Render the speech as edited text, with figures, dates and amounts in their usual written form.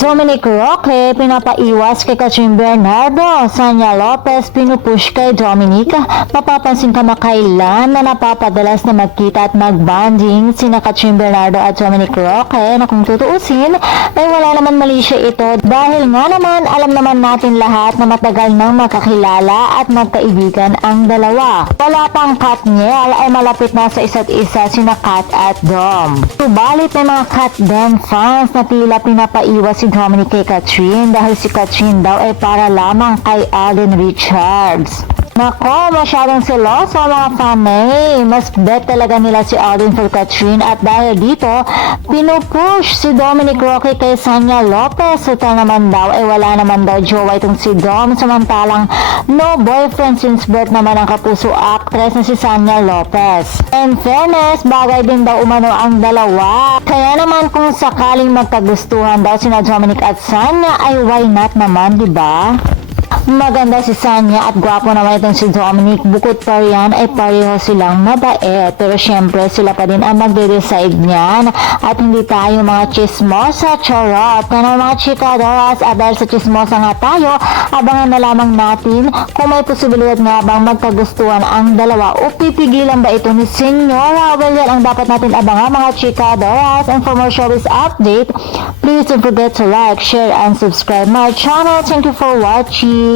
Dominic Roque pinapaiwas kay Katrin Bernardo. Sanya Lopez pinupush kay Dominic. Mapapansin ka makailan na napapadalas na magkita at magbanding sina Katrin Bernardo at Dominic Roque na kung tutuusin ay wala naman mali siya ito dahil nga naman alam naman natin lahat na matagal nang makakilala at magkaibigan ang dalawa. Wala pang Katniel ay malapit na sa isa't isa sina Kat at Dom. Subalit may mga Kat Den fans na tila pinapaiwas si Dominic kay Katrin dahil si Katrin daw ay para lamang kay Alden Richards. Nako, masyadong seloso mga fan eh. Mas bet talaga nila si Alden for Katrin at dahil dito, pinupush si Dominic Roque kay Sanya Lopez. Total naman daw ay wala naman daw jowa itong si Dom samantalang no boyfriend since birth naman ang kapuso actress na si Sanya Lopez. In fairness, bagay din daw umano ang dalawa. Kaya naman kung sakaling magkagustuhan daw sina Dominic at Sanya ay why not naman, diba? Maganda si Sanya at gwapo naman itong si Dominic. Bukod pa riyan ay pareho silang mabait. Pero syempre sila pa din ang magde-decide niyan. At hindi tayo mga chismosa, charot. Kaya mga chikadoras at dahil sa chismosa nga tayo, abangan na lamang natin kung may posibilidad nga bang magkagustuhan ang dalawa o pipigilan ba ito ni Senyora. Well, yan ang dapat natin abangan mga chikadoras. And for more showbiz update, please don't forget to like, share, and subscribe my channel. Thank you for watching.